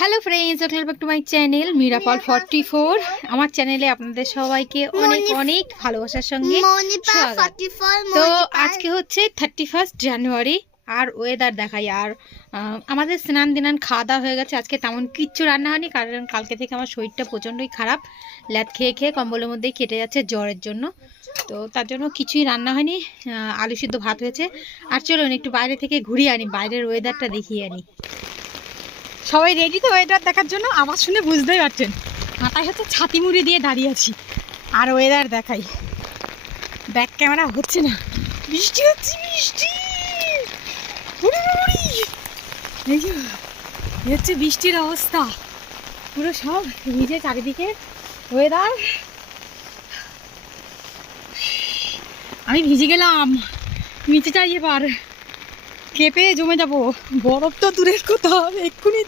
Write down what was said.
Hello friends, welcome back to my channel মিরাপল 44। আমার চ্যানেলে আপনাদের সবাইকে অনেক অনেক ভালোবাসার সঙ্গে স্বাগত। তো আজকে হচ্ছে 31 জানুয়ারি আর ওয়েদার দেখাই। আর আমাদের স্নান দিনান খাওয়া দাওয়া হয়ে গেছে। আজকে তেমন কিচ্ছু রান্না হয়নি, কারণ কালকে থেকে আমার শরীরটা প্রচণ্ডই খারাপ। ল্যাদ খেয়ে খেয়ে কম্বলের মধ্যেই কেটে যাচ্ছে জ্বরের জন্য। তো তার জন্য কিছুই রান্না হয়নি, আলু সিদ্ধ ভাত হয়েছে। আর চলুন একটু বাইরে থেকে ঘুরিয়ে আনি, বাইরের ওয়েদারটা দেখিয়ে আনি। সবাই রেডি তো ওয়েদার দেখার জন্য? আওয়াজ শুনে বুঝতেই পারছেন মাথায় হচ্ছে ছাতি মুড়ি দিয়ে দাঁড়িয়ে আছি। আর ওয়েদার দেখাই, ব্যাক ক্যামেরা হচ্ছে না, বৃষ্টি হচ্ছে, বৃষ্টি এই যে হচ্ছে বৃষ্টির অবস্থা, পুরো সব ভিজে চারিদিকে ওয়েদার। আমি ভিজে গেলাম, নিচে চাই এবার, কেঁপে জমে যাবো। বরফ তো দূরের কথা, এক্ষুনি